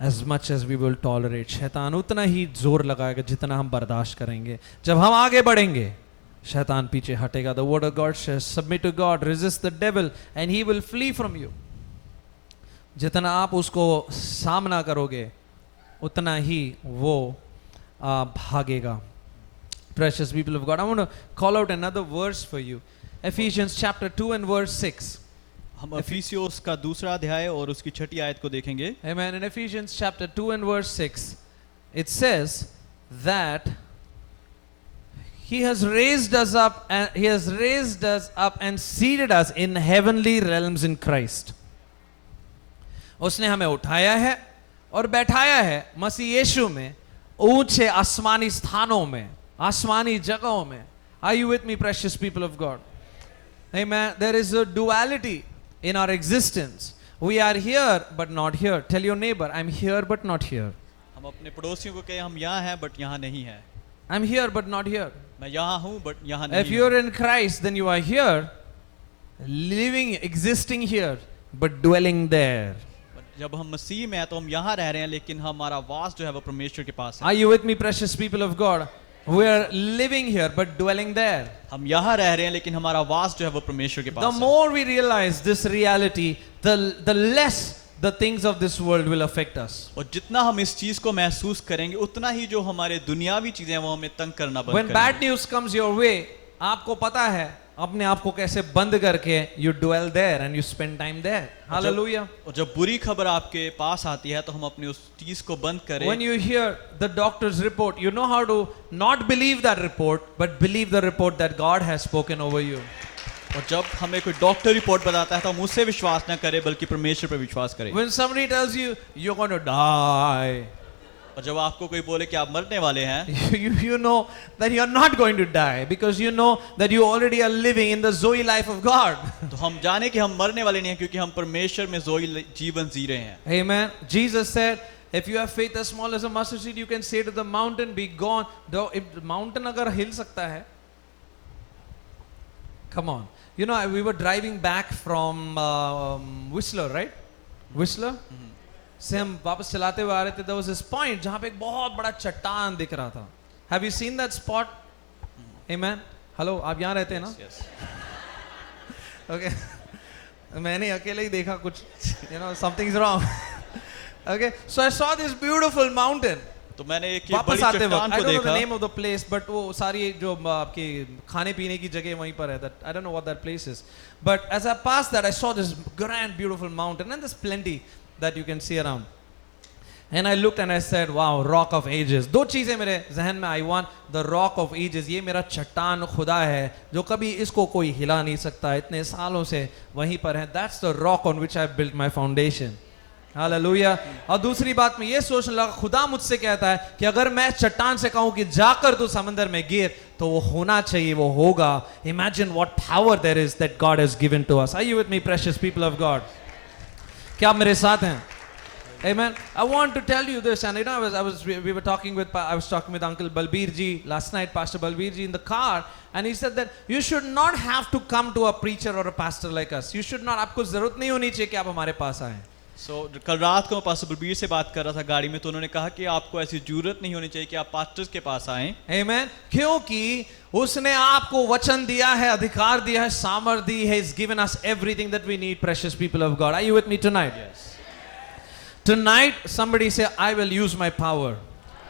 as much as we will tolerate. शैतान उतना ही जोर लगाएगा जितना हम बर्दाश्त करेंगे. जब हम आगे बढ़ेंगे शैतान पीछे हटेगा. The word of God says, submit to God, resist the devil and he will flee from you. जितना आप उसको सामना करोगे उतना ही वो भागेगा. Precious people of God, I want to call out another verse for you. Ephesians chapter 2 and verse 6. हम इफिसियोस का दूसरा अध्याय और उसकी छठी आयत को देखेंगे. Amen. In Ephesians chapter 2 and verse 6, it says that He has raised us up and seated us in heavenly realms in Christ. उसने हमें उठाया है और बैठाया है मसीह यीशु में ऊंचे आसमानी स्थानों में, आसमानी जगहों में. Are you with me, precious people of God? Amen. There is a duality in our existence. We are here but not here. Tell your neighbor, I'm here but not here. हम अपने पड़ोसियों को कहें हम यहाँ हैं बट यहाँ नहीं हैं. I'm here but not here. मैं यहाँ हूँ बट यहाँ नहीं. If you're in Christ, then you are here, living, existing here, but dwelling there. जब हम मसीह में हैं तो हम यहाँ रह रहे हैं लेकिन हमारा वास जो है वो परमेश्वर के पास है. Are you with me, precious people of God? We are living here but dwelling there. हम यहाँ रह रहे हैं लेकिन हमारा वास जो है वो परमेश्वर के पास The है. more we realize this reality, the less the things of this world will affect us. और जितना हम इस चीज को महसूस करेंगे उतना ही जो हमारे दुनियावी चीजें हैं वो हमें तंग करना बंद When करेंगी. bad news comes your way, आपको पता है अपने आप को कैसे बंद करके you dwell there and you spend time there. Hallelujah. और जब बुरी खबर आपके पास आती है तो हम अपनी उस चीज को बंद करें. When you hear the doctor's report, you know how to not believe that report, but believe the report that God has spoken over you. और जब हमें कोई डॉक्टर रिपोर्ट बताता है तो हम उससे विश्वास न करें बल्कि परमेश्वर पर विश्वास करें. When somebody tells you you're going to die, और जब आपको कोई बोले कि आप मरने वाले हैं, you know that you're not going to die because you know that you already are living in the Zoe life of God. तो हम जाने कि हम मरने वाले नहीं हैं क्योंकि हम परमेश्वर में जोई जीवन जी रहे हैं. Amen. Jesus said, if you have faith as small as a mustard seed, you can say to the mountain, be gone. Though if the mountain agar हिल सकता है, come on. You know, we were driving back from Whistler, right? Whistler? से हम वापस चलाते हुए आ रहे थे. There was this point जहाँ पे एक बहुत बड़ा चट्टान दिख रहा था. Have you seen that spot? Amen. Hello, आप यहाँ रहते हैं ना? Yes. Okay. मैंने अकेले ही देखा कुछ. You know, something's wrong. Okay. So I saw this beautiful mountain. तो मैंने एक वापस बड़ी आते चट्टान वक्त, I को don't know the देखा. name of the place, but वो सारी जो आपकी खाने पीने की जगह वहीं पर है. That I don't know what that place is. But as I passed that, I saw this grand, beautiful mountain, and there's plenty that you can see around. And I looked and I said, wow, rock of ages. दो चीजें मेरे जहन में आई. One, the rock of ages. ये मेरा चट्टान खुदा है जो कभी इसको कोई हिला नहीं सकता. इतने सालों से वहीं पर है. That's the rock on which I built my foundation. Hallelujah. और दूसरी बात मैं ये सोचने लगा, खुदा मुझसे कहता है कि अगर मैं चट्टान से कहूं कि जाकर तू समंदर में गिर, तो वो होना चाहिए, वो होगा. Imagine what power there is that God has given to us. Are you with me, precious people of God? क्या आप मेरे साथ हैं? Amen. I want to tell you this, and you know, we were talking with Uncle Balbir ji last night, Pastor Balbir ji in the car, and he said that you should not have to come to a preacher or a pastor like us. You should not. आपको जरूरत नहीं होनी चाहिए कि आप हमारे पास आएं. So कल रात को मैं पास्टर बलबीर से बात कर रहा था गाड़ी में, तो उन्होंने कहा कि आपको ऐसी जरूरत नहीं होनी चाहिए कि आप पास्टर्स के पास आएं. Amen. क्योंकि उसने आपको वचन दिया है, अधिकार दिया है, सामर्थ दी है. He's given us everything that we need, precious people of God. Are you with me tonight? Yes. Tonight, somebody say, I will use my power.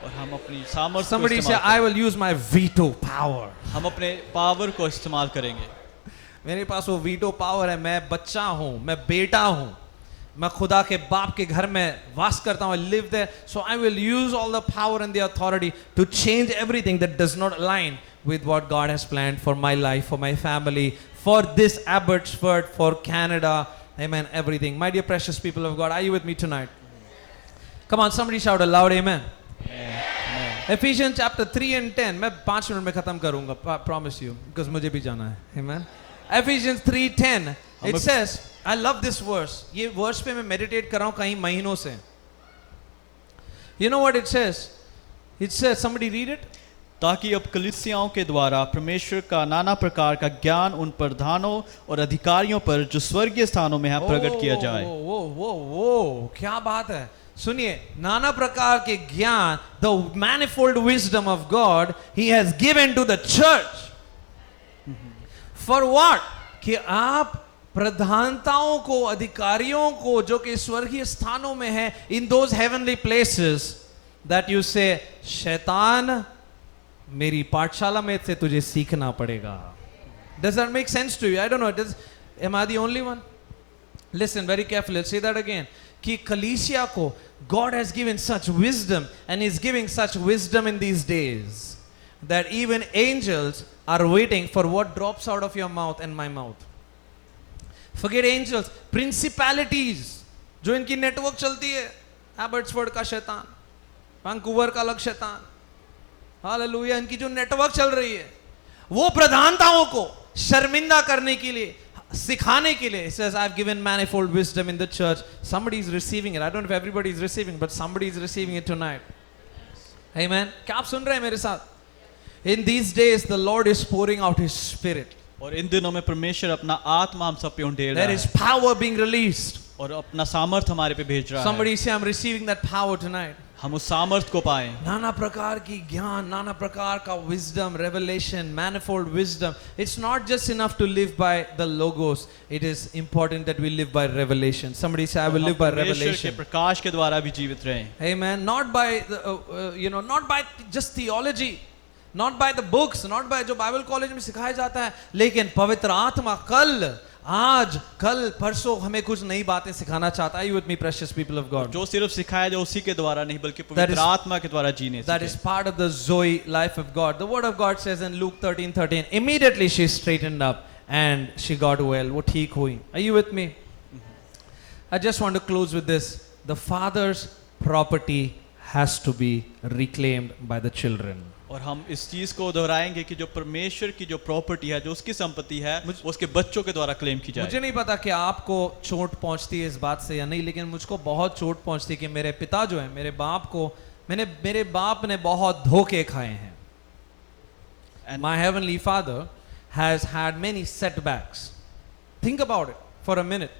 और हम अपनी सामर्थ को Somebody say, इस्तेमाल I will use my veto power. हम अपने power को इस्तेमाल करेंगे. मेरे पास वो वीटो पावर है. मैं बच्चा हूँ, मैं बेटा हूँ, मैं खुदा के बाप के घर में वास करता हूँ. I live there, so I will use all the power and the authority to change everything that does not align with what God has planned for my life, for my family, for this Abbotsford, for Canada. Amen. Everything. My dear precious people of God, are you with me tonight? Come on, somebody shout a loud amen. Ephesians chapter 3 and 10. मैं 5 minute में खत्म करूँगा. Promise you, because मुझे भी जाना है. Amen. Ephesians 3:10. It says, I love this verse. ये verse पे मैं meditate कर रहा हूँ कई महीनों से. You know what it says? It says, somebody read it. ताकि अब कलीसियाओं के द्वारा परमेश्वर का नाना प्रकार का ज्ञान उन प्रधानों और अधिकारियों पर जो स्वर्गीय स्थानों में है प्रकट किया जाए. वो क्या बात है. सुनिए, नाना प्रकार के ज्ञान, the manifold wisdom of God, He has given to the church. For what? कि आप प्रधानताओं को, अधिकारियों को जो कि स्वर्गीय स्थानों में है, in those heavenly places, that you say, शैतान मेरी पाठशाला में से तुझे सीखना पड़ेगा. Does that make sense to you? I don't know. Am I the only one? Listen very carefully. Let's say that again. कि कलीसिया को God has given such wisdom, and He's giving such wisdom in these days that even angels are waiting for what drops out of your mouth and my mouth. Forget angels, principalities, जो इनकी network चलती है, एबर्ट्सफोर्ड का शैतान, Vancouver का अलग शैतान, hallelujah, इनकी जो नेटवर्क चल रही है, वो प्रधानताओं को शर्मिंदा करने के लिए, सिखाने के लिए, it says I've given manifold wisdom in the church. Somebody is receiving it. I don't know if everybody is receiving, but somebody is receiving it tonight. Amen. क्या आप सुन रहे हैं मेरे साथ? In these days, the Lord is pouring out His Spirit. और इन दिनों में परमेश्वर अपना आत्मा हम सब पे उंडेल रहा There है is power being released. और अपना सामर्थ हमारे पे भेज रहा है. Somebody say, I'm receiving that power tonight. हम उस सामर्थ को पाएं. नाना प्रकार की ज्ञान, नाना प्रकार का wisdom, revelation, manifold wisdom. It's not just enough to live by the logos. It is important that we live by revelation. Somebody say, I will live by परमेश्वर के revelation. प्रकाश के द्वारा भी जीवित रहें. Amen. Not by not by just theology, not by the books, not by जो Bible college में सिखाया जाता है, लेकिन पवित्र आत्मा कल, आज, कल, परसों हमें कुछ नई बातें सिखाना चाहता है. Are you with me, precious people of God? जो सिर्फ सिखाया जाए उसी के द्वारा नहीं बल्कि That पवित्र is- आत्मा के द्वारा जीने That सीखें. is part of the Zoe life of God. The word of God says in Luke 13:13, immediately she straightened up and she got well. वो ठीक हुई. Are you with me? I just want to close with this. The father's property has to be reclaimed by the children. और हम इस चीज को दोहराएंगे कि जो परमेश्वर की जो प्रॉपर्टी है, जो उसकी संपत्ति है, वो उसके बच्चों के द्वारा क्लेम की जाए. मुझे नहीं पता कि आपको चोट पहुंचती है इस बात से या नहीं, लेकिन मुझको बहुत चोट पहुंचती है कि मेरे पिता जो है, मेरे बाप ने बहुत धोखे खाए हैं. And- My heavenly Father has had many setbacks. Think about it for a minute.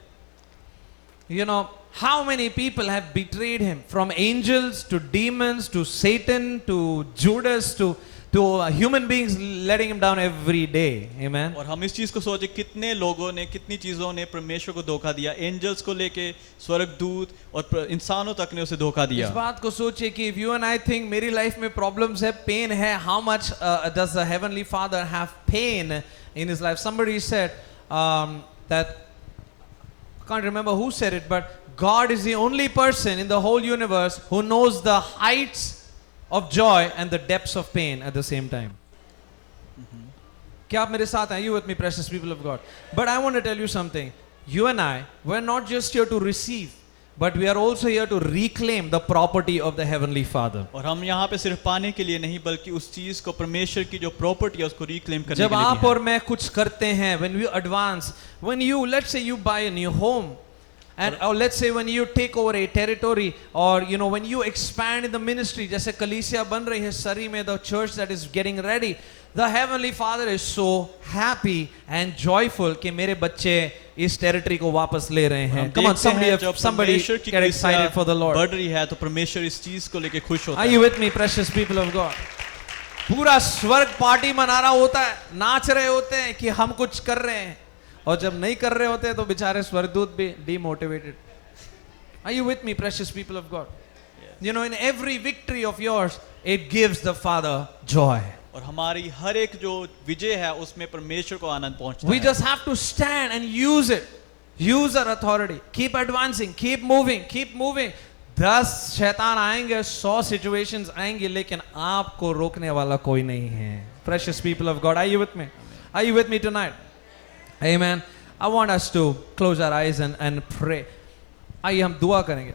You know, how many people have betrayed Him? From angels to demons to Satan to Judas to human beings letting Him down every day. Amen. और हम इस चीज को सोचे कितने लोगों ने, कितनी चीजों ने परमेश्वर को धोखा दिया. एंजल्स को लेके स्वर्गदूत और इंसानों तक ने उसे धोखा इस दिया. बात को सोचिए कि if you and I think मेरी लाइफ में problems है, pain है, how much does the heavenly Father have pain in His life? Somebody said that, I can't remember who said it, but God is the only person in the whole universe who knows the heights of joy and the depths of pain at the same time. क्या आप मेरे साथ हैं? You with me, precious people of God? But I want to tell you something. You and I, we're not just here to receive, but we are also here to reclaim the property of the heavenly Father. और हम यहाँ पे सिर्फ पाने के लिए नहीं बल्कि उस चीज को, परमेश्वर की जो प्रॉपर्टी है उसको रिक्लेम करने जब के लिए आप भी और है. मैं कुछ करते हैं, when we advance, when you, let's say you buy a new home, and or let's say when you take over a territory, or you know when you expand in the ministry, जैसे कलीसिया बन रही है सरी में, the church that is getting ready, the heavenly Father is so happy and joyful कि मेरे बच्चे इस territory को वापस ले रहे हैं. हम Come on, देखते हैं जब somebody परमेश्वर की get excited for the Lord. बढ़ रही है तो परमेश्वर इस चीज को लेके खुश होता Are है. you with me, precious people of God? पूरा स्वर्ग पार्टी मना रहा होता है, नाच रहे होते हैं कि हम कुछ कर रहे हैं, और जब नहीं कर रहे होते हैं तो बेचारे स्वर्गदूत भी demotivated. Are you with me, precious people of God? You know, in every victory of yours, it gives the Father joy. और हमारी हर एक जो विजय है उसमें परमेश्वर को आनंद पहुंचता We है. just have to stand and use it. Use our authority. Keep advancing. Keep moving. Keep moving. 10 शैतान आएंगे, 100 situations आएंगे, लेकिन आपको रोकने वाला कोई नहीं है. Precious people of God, are you with me? Are you with me tonight? Amen. I want us to close our eyes and pray. आइए हम दुआ करेंगे.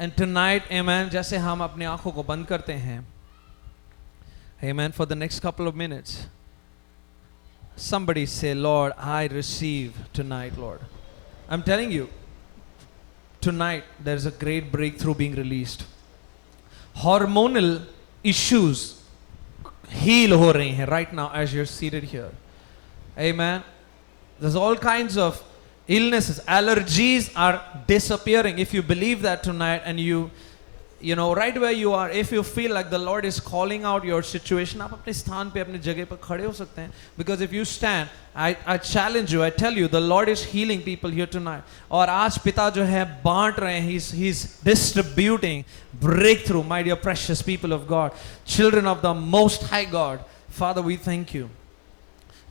And tonight, amen, जैसे हम अपनी आंखों को बंद करते हैं, amen, for the next couple of minutes, somebody say, Lord, I receive tonight, Lord. I'm telling you, tonight there's a great breakthrough being released. Hormonal issues heal ho rahi hain right now as you're seated here. Amen. There's all kinds of illnesses, allergies are disappearing. If you believe that tonight, and you know, right where you are, if you feel like the Lord is calling out your situation, आप अपने स्थान पे अपने जगह पर खड़े हो सकते हैं. Because if you stand, I challenge you, I tell you, the Lord is healing people here tonight. और आज पिता जो है बांट रहे हैं, he's distributing breakthrough, my dear precious people of God, children of the Most High God. Father, we thank you.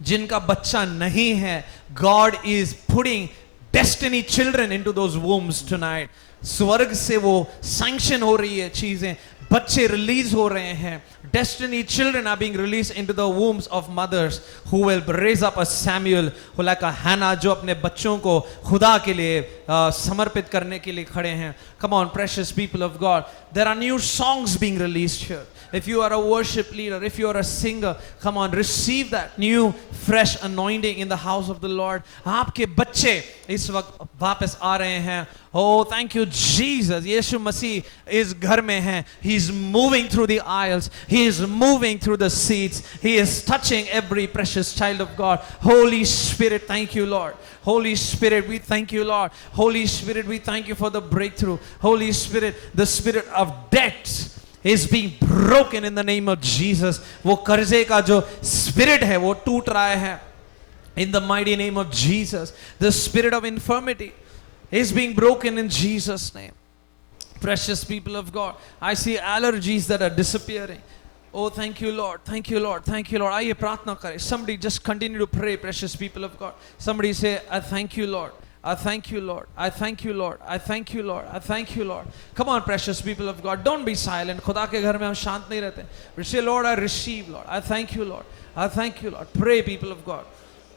जिनका बच्चा नहीं है, God is putting destiny children into those wombs tonight. स्वर्ग से वो सैंक्शन हो रही है चीजें, बच्चे रिलीज हो रहे हैं. Destiny children are being released into the wombs of mothers who will raise up a Samuel, who like a Hannah, जो अपने बच्चों को खुदा के लिए समर्पित करने के लिए खड़े हैं. Come on, precious people of God. There are new songs being released here. If you are a worship leader, if you are a singer, come on, receive that new fresh anointing in the house of the Lord. आपके बच्चे इस वक्त वापस आ रहे हैं. Oh, thank you, Jesus. यीशु मसीह इस घर में है. He is moving through the aisles. He is moving through the seats. He is touching every precious child of God. Holy Spirit, thank you, Lord. Holy Spirit, we thank you, Lord. Holy Spirit, we thank you for the breakthrough. Holy Spirit, the spirit of debt is being broken in the name of Jesus. वो कर्जे का जो spirit है वो टूट रहा है in the mighty name of Jesus. The spirit of infirmity is being broken in Jesus' name. Precious people of God, I see allergies that are disappearing. Oh, thank you, Lord. Thank you, Lord. Thank you, Lord. आइए प्रार्थना करें. Somebody just continue to pray, precious people of God. Somebody say, I thank you, Lord. I thank you, Lord. I thank you, Lord. I thank you, Lord. I thank you, Lord. Come on, precious people of God. Don't be silent. खुदा के घर में हम शांत नहीं रहते. Say, Lord, I receive, Lord. I thank you, Lord. I thank you, Lord. Pray, people of God.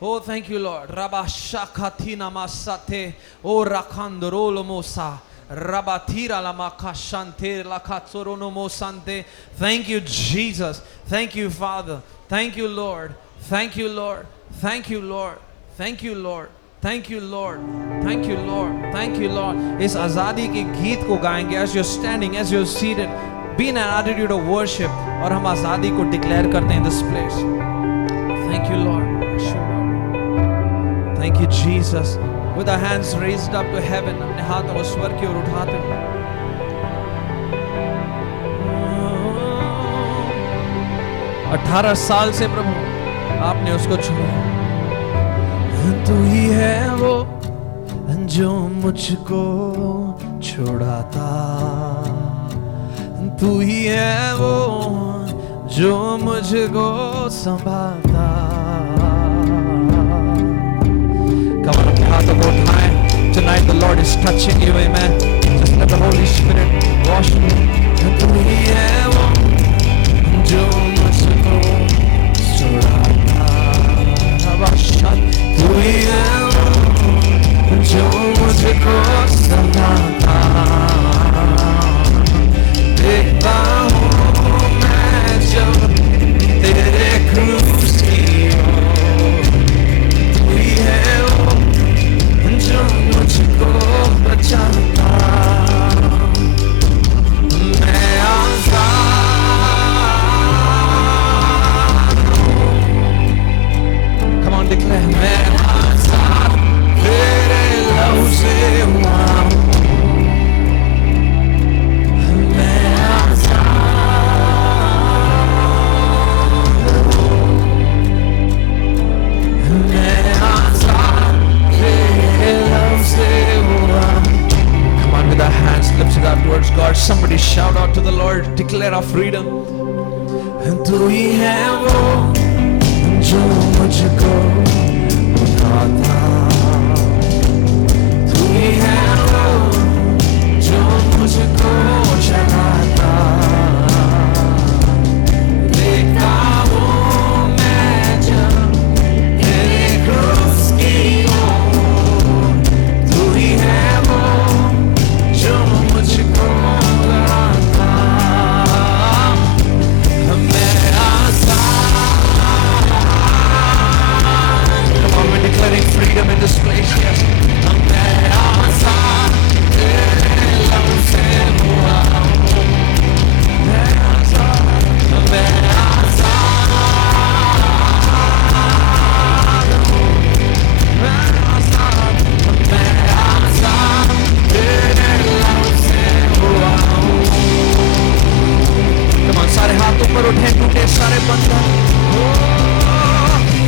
Oh, thank you, Lord. Rabba shakatina masate. Oh, rakandorolo mosa. Rabatira lama kashante lakatsorono mosante. Thank you, Jesus. Thank you, Father. Thank you, Lord. Thank you, Lord. Thank you, Lord. Thank you, Lord. Thank you, Lord. Thank you, Lord. Thank you, Lord. इस आज़ादी के गीत को गाएंगे. As you're standing, as you're seated, be in an attitude of worship. और हम आज़ादी को declare करते हैं in this place. Thank you, Lord. Thank you, Jesus. With our hands raised up to heaven, अपने हाथों को स्वर्ग की ओर उठाते हुए. 18 साल से प्रभु आपने उसको छुआ. तू ही है वो जो मुझको छुड़ाता. तू ही है वो जो मुझको संभालता. Come on, अपने हाथों को उठाएं. Tonight the Lord is touching you, amen. Just let the Holy Spirit wash you. तू ही है वो जो मुझको छुड़ाता. तू ही है वो जो मुझको संभालता. देखता हूँ मैं जब तेरे क्रूस की ओर. तू ही है वो जो मुझको बचाता. मैं आज़ाद. Come on, declare. मैं आज़ाद तेरे लहू से हुआ हूँ. मैं आज़ाद हूँ. मैं आज़ाद तेरे लहू से हुआ हूँ. Come on, with our hands lifted up towards God, somebody shout out to the Lord, declare our freedom. तू ही है वो जो मुझको उठाता. तू ही है वो जो मुझको चलाता. देखता हूँ मैं जब तेरे क्रूस की ओर. तू ही है वो जो मुझको लगाता. मैं आज़ाद. Declaring freedom पर उठे, टूटे सारे बंधन,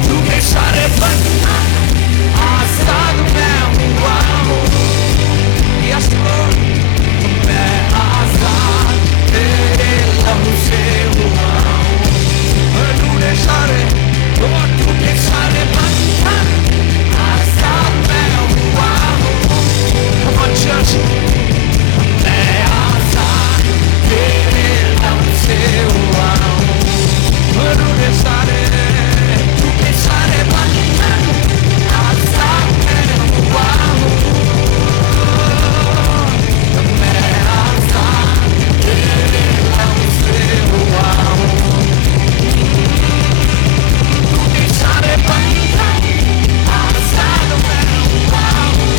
टूटे सारे बंधन, आजाद मैं हुआ हूँ। यस लॉर्ड, मैं आजाद तेरे लहू से हुआ हूँ। टूटे सारे बंधन, आजाद मैं हुआ हूँ। Come on church, मैं आजाद तेरे लहू से हुआ हूँ। टूटे सारे बंधन, आजाद मैं हुआ हूँ। मैं आजाद तेरे लहू से हुआ हूँ। टूटे सारे बंधन, आजाद मैं हुआ हूँ।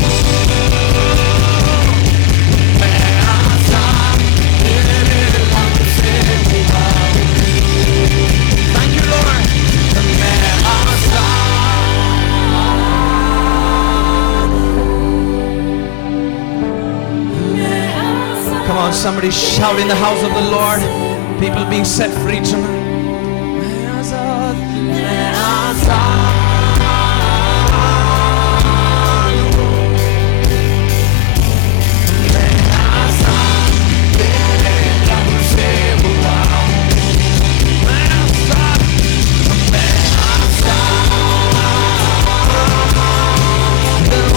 मैं आजाद तेरे लहू से हुआ हूँ। Thank you Lord, मैं आजाद। Come on, somebody shout in the house of the Lord. People being set free tonight. मैं आजाद, मैं आजाद हूँ। मैं आजाद तेरे लहू से हुआ हूँ। मैं आजाद, मैं आजाद हूँ।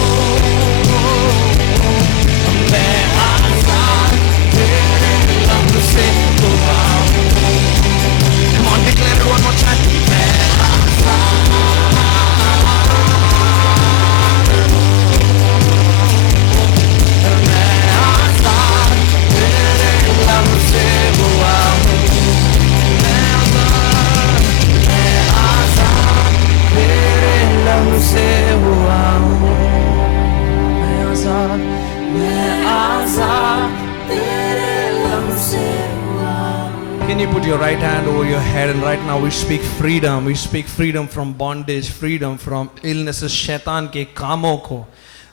मैं आजाद तेरे लहू से हुआ हूँ। Come on, declare it one more time. मैं आजाद हूँ। मैं आजाद तेरे लहू से हुआ हूँ। मैं आजाद तेरे लहू से हुआ हूँ। मैं आजाद तेरे लहू से हुआ हूँ। Can you put your right hand over your head, and right now we speak freedom. We speak freedom from bondage, freedom from illnesses. शैतान के कामों को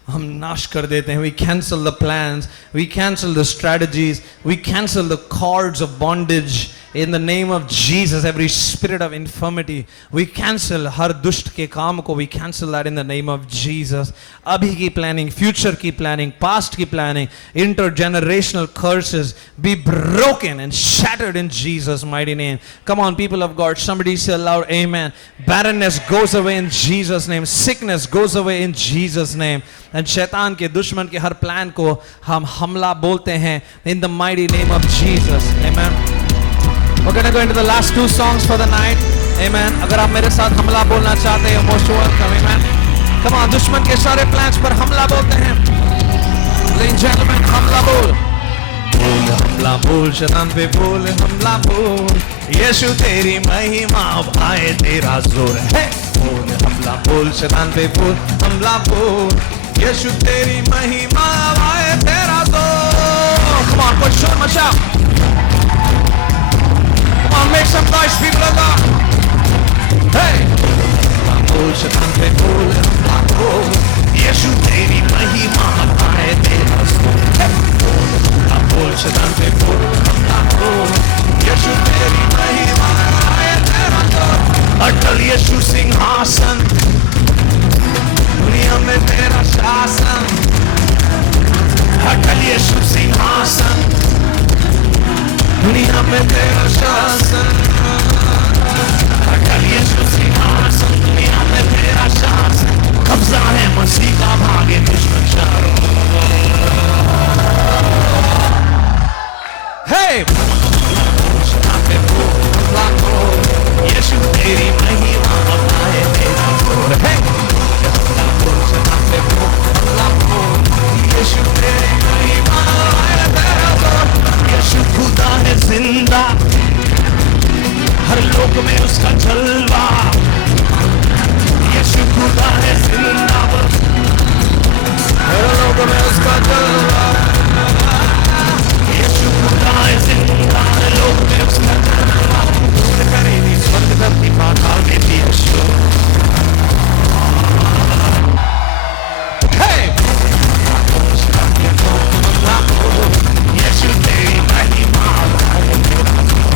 हम नाश कर देते हैं. We cancel the plans, we cancel the strategies, we cancel the cords of bondage. In the name of Jesus, every spirit of infirmity, we cancel हर दुष्ट के काम को, we cancel that in the name of Jesus. अभी की planning, future की planning, past की planning, intergenerational curses be broken and shattered in Jesus' mighty name. Come on, people of God, somebody say aloud, amen. Barrenness goes away in Jesus' name. Sickness goes away in Jesus' name. And शैतान के दुश्मन के हर plan को हम हमला बोलते हैं in the mighty name of Jesus. Amen. We're going to go into the last two songs for the night. Amen. अगर आप मेरे साथ हमला बोलना चाहते हैं, most welcome. Amen. Come on, दुश्मन के सारे plans पर हमला बोलते हैं. Ladies and gentlemen, हमला बोल. बोल हमला बोल, शैतान पे बोल हमला बोल. यीशु तेरी महिमा अब आए तेरा जोर है. बोल हमला बोल, शैतान पे बोल हमला बोल. यीशु तेरी महिमा अब आए तेरा जोर. Come on, put short मचा. Come on, make some noise, people of God. Hey! बोल शैतान पे बोल हमला बोल. यीशु तेरी महिमा अब आए तेरा जोर. बोल शैतान पे बोल हमला बोल. यीशु तेरी महिमा अब आए तेरा जोर. अटल यीशु सिंहासन, दुनिया में तेरा शासन. अटल यीशु सिंहासन, दुनिया में तेरा शासन. अटल यीशु सिंहासन, दुनिया में तेरा शासन. कब्जा है मसीह का, भागे दुश्मन चारों. Hey! यीशु तेरी महिमा अब आए तेरा जोर. Hey! यीशु तेरी महिमा अब आए तेरा जोर. यीशु खुदा है जिंदा, हर लोक में उसका जलवा. यीशु खुदा है जिंदा, हर लोक में उसका जलवा. यीशु खुदा है जिंदा, हर लोक में उसका जलवा. करेगी स्वर्ग धरती पाताल में भी यीशु. यीशु तेरी महिमा अब आए तेरा जोर.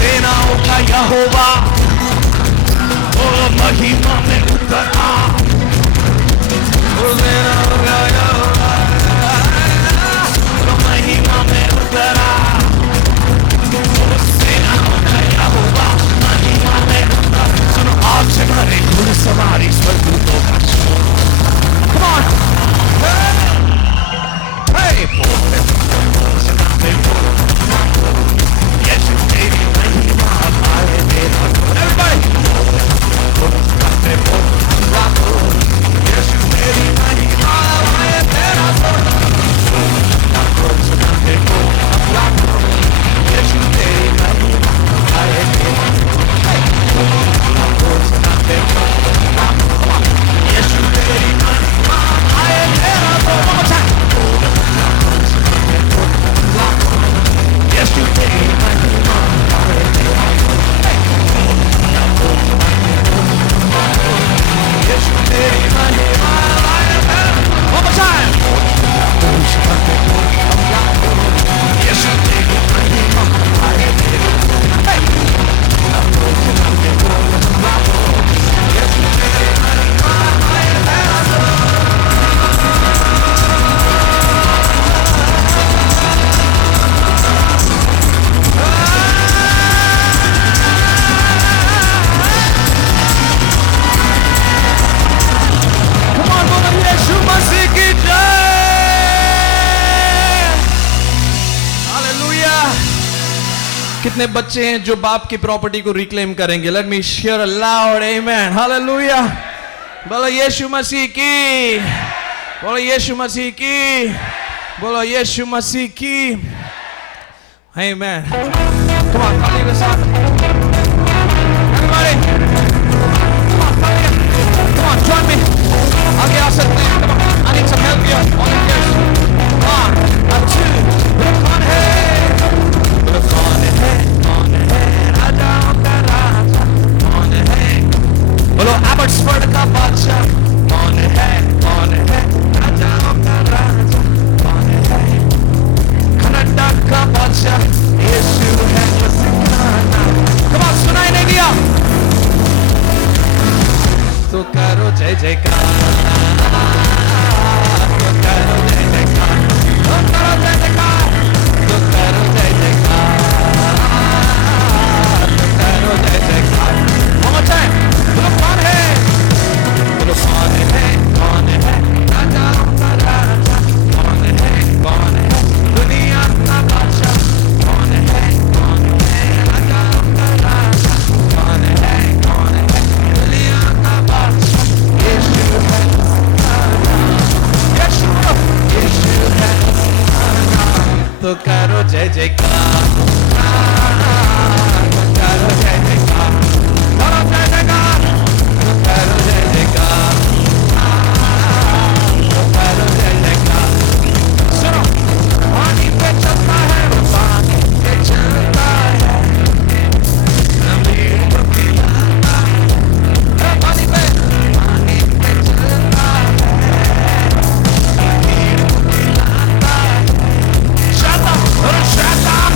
सेनाओं का यहोवा ओ महिमा में उतर आ, ओ सेनाओं का यहोवा ओ महिमा में उतर आ, ओ सेनाओं का यहोवा महिमा में उतर आ। सुनो आग से भरे घुड़सवारी स्वर्गदूतों का शोर। Come on, hey, यीशु तेरी महिमा आए मेरा everybody यीशु तेरी महिमा आए तेरा यीशु तेरी महिमा आए तेरा यीशु तेरी महिमा आए तेरा one more time यीशु तेरी महिमा आए तेरा यीशु तेरी महिमा आए तेरा one more time यीशु तेरी महिमा आए तेरा यीशु तेरी महिमा आए तेरा Come on, बोलो यीशु मसीह की जय। हालेलुया। कितने बच्चे हैं जो बाप की प्रॉपर्टी को रिक्लेम करेंगे? Let me here a loud amen. Hallelujah. बोलो यीशु मसीह की, बोलो यीशु मसीह की, बोलो यीशु मसीह की। आमेन। Come on, ताली के साथ। Everybody. Come on, ताली। Come on, join me. आगे आ सकते हैं। Come on. I need some help here. Volunteers. 1, 2. कौन है? कौन है? कौन है? राजाओं का राजा। कौन है? बोलो एबर्ट्सफोर्ड का बादशाह। कौन है? कौन है? राजाओं का राजा। कौन है? कनाडा का बादशाह। यीशु है उसका नाम। Come on, सुनाई नहीं दिया? तो करो जय जयकार, तो करो जय जयकार, तो करो जय जयकार, तो करो जय जयकार, तो करो जय जयकार। One more time. बोलो कौन है? बोलो कौन है? कौन है? राजाओं का राजा। कौन है? कौन है? दुनिया का बादशाह। कौन है? कौन है? राजाओं का राजा। कौन है? कौन है? दुनिया का बादशाह। यीशु है उसका नाम। यीशु है उसका नाम। तो करो जय जयकार, तो करो जय जयकार, करो जय जयकार, तो करो जय जयकार, तो करो जय जयकार। सुनो, पानी पे चलता है वो, पानी पे चलता है, जमीन को पिलाता है। पानी पे चलता है, जमीन को पिलाता है। Shut up, shut up.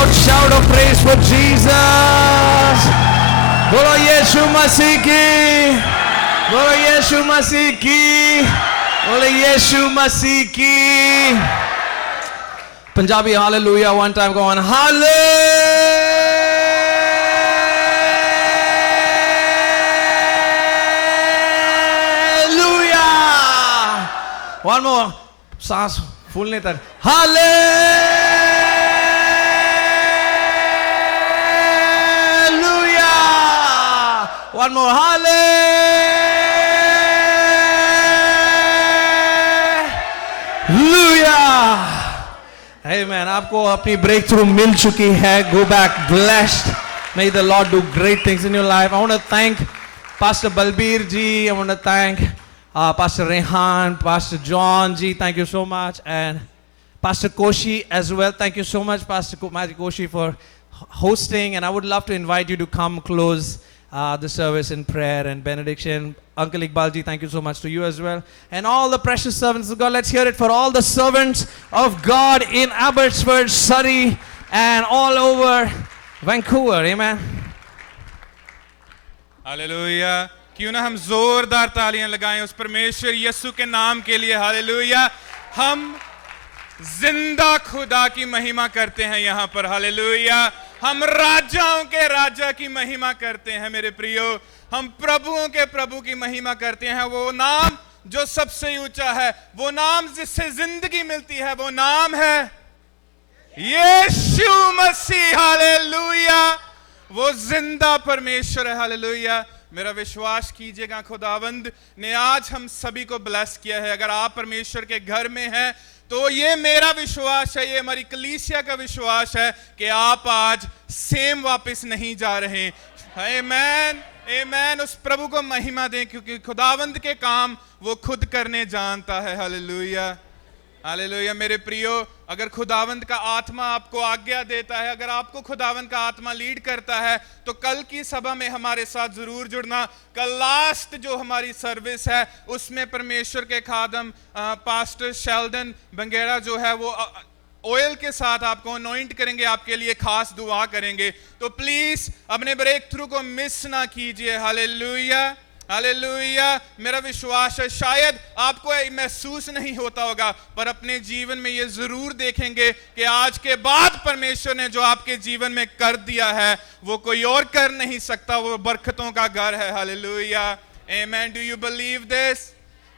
loud shout of praise for Jesus. बोलो यीशु मसीह की, बोलो यीशु मसीह की, बोलो यीशु मसीह की. Punjabi hallelujah one time, go on. Hallelujah. One more. सांस फूलने तक. Hallelujah. One more. Hallelujah. Amen. आपको अपनी breakthrough मिल चुकी है. Go back blessed. May the Lord do great things in your life. I want to thank Pastor Balbir ji. I want to thank Pastor Rehan, Pastor John ji. Thank you so much. And Pastor Koshi as well. Thank you so much, Pastor Koshi, for hosting. And I would love to invite you to come close the service in prayer and benediction. Uncle Iqbal ji, thank you so much to you as well. And all the precious servants of God. Let's hear it for all the servants of God in Abbotsford, Surrey, and all over Vancouver. Amen. Hallelujah. क्यों ना हम जोरदार तालियां लगाएं उस परमेश्वर यीशु के नाम के लिए. हालेलुया. हम जिंदा खुदा की महिमा करते हैं यहाँ पर. हालेलुया. हम राजाओं के राजा की महिमा करते हैं मेरे प्रियो. हम प्रभुओं के प्रभु की महिमा करते हैं. वो नाम जो सबसे ऊंचा है, वो नाम जिससे जिंदगी मिलती है, वो नाम है यीशु मसीह. हालेलुया. वो जिंदा परमेश्वर है. हालेलुया. मेरा विश्वास कीजिएगा खुदावंद ने आज हम सभी को ब्लेस किया है. अगर आप परमेश्वर के घर में हैं तो ये मेरा विश्वास है, ये हमारी कलीसिया का विश्वास है कि आप आज सेम वापस नहीं जा रहे. आमीन, आमीन. उस प्रभु को महिमा दें क्योंकि खुदावंद के काम वो खुद करने जानता है. हालेलुया. हालेलुया. मेरे प्रियो, अगर खुदावंद का आत्मा आपको आज्ञा देता है, अगर आपको खुदावंद का आत्मा लीड करता है तो कल की सभा में हमारे साथ जरूर जुड़ना. कल लास्ट जो हमारी सर्विस है उसमें परमेश्वर के खादम पास्टर शेल्डन बंगेरा जो है वो ऑयल के साथ आपको अनॉइंट करेंगे, आपके लिए खास दुआ करेंगे. तो प्लीज अपने ब्रेक थ्रू को मिस ना कीजिए. हालेलुया. हालेलुया. मेरा विश्वास है शायद आपको महसूस नहीं होता होगा पर अपने जीवन में ये जरूर देखेंगे कि आज के बाद परमेश्वर ने जो आपके जीवन में कर दिया है वो कोई और कर नहीं सकता. वो बरकतों का घर है. हालेलुया. आमीन. Do you believe this?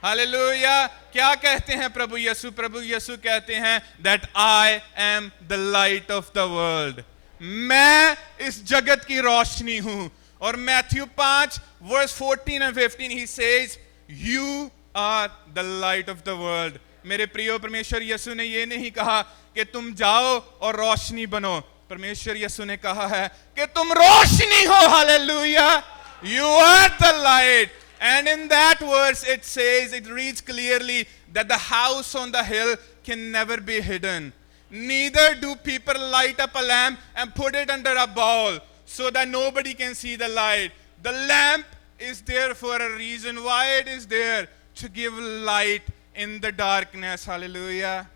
Hallelujah. क्या कहते हैं प्रभु यीशु? प्रभु यीशु कहते हैं that I am the light of the world. मैं इस जगत की रोशनी हूं. और Matthew 5 verse 14 and 15 he says you are the light of the world. मेरे प्रियो, परमेश्वर यीशु ने ये नहीं कहा कि तुम जाओ और रोशनी बनो. परमेश्वर यीशु ने कहा है कि तुम रोशनी हो. Hallelujah. You are the light. And in that verse it says, it reads clearly that the house on the hill can never be hidden. Neither do people light up a lamp and put it under a bowl so that nobody can see the light. The lamp is there for a reason. Why it is there? To give light in the darkness. Hallelujah.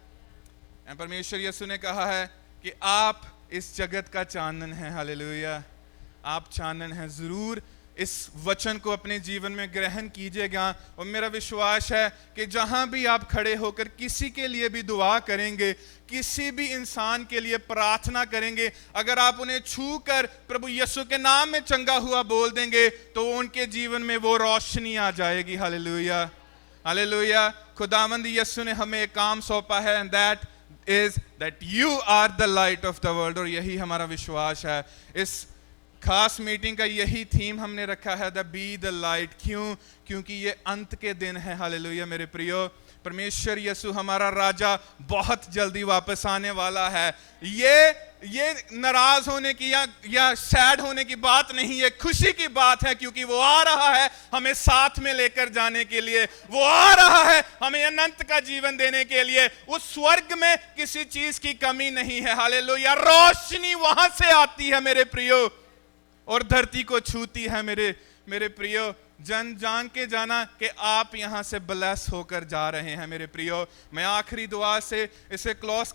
And परमेश्वर यीशु ने कहा है कि आप इस जगत का चांदन है. हालेलुया. आप चांदन हैं. जरूर इस वचन को अपने जीवन में ग्रहण कीजिएगा. और मेरा विश्वास है कि जहां भी आप खड़े होकर किसी के लिए भी दुआ करेंगे, किसी भी इंसान के लिए प्रार्थना करेंगे, अगर आप उन्हें छू कर प्रभु यीशु के नाम में चंगा हुआ बोल देंगे तो उनके जीवन में वो रोशनी आ जाएगी. हालेलुया. हालेलुया. खुदावंद यीशु ने हमें एक काम सौंपा है and that is that you are the light of the world. और यही हमारा विश्वास है. इस खास मीटिंग का यही थीम हमने रखा है द बी द लाइट. क्यों? क्योंकि ये अंत के दिन है. हालेलुया. मेरे प्रियो, परमेश्वर यीशु हमारा राजा बहुत जल्दी वापस आने वाला है. ये नाराज होने की या सैड होने की बात नहीं है, खुशी की बात है क्योंकि वो आ रहा है हमें साथ में लेकर जाने के लिए. वो आ रहा है हमें अनंत का जीवन देने के लिए. उस स्वर्ग में किसी चीज की कमी नहीं है. हालेलुया. रोशनी वहां से आती है मेरे प्रियो और धरती को छूती है. मेरे प्रियो, जान के जाना कि आप यहां से ब्लेस होकर जा रहे हैं. मेरे प्रियो, मैं आखिरी दुआ से इसे क्लोज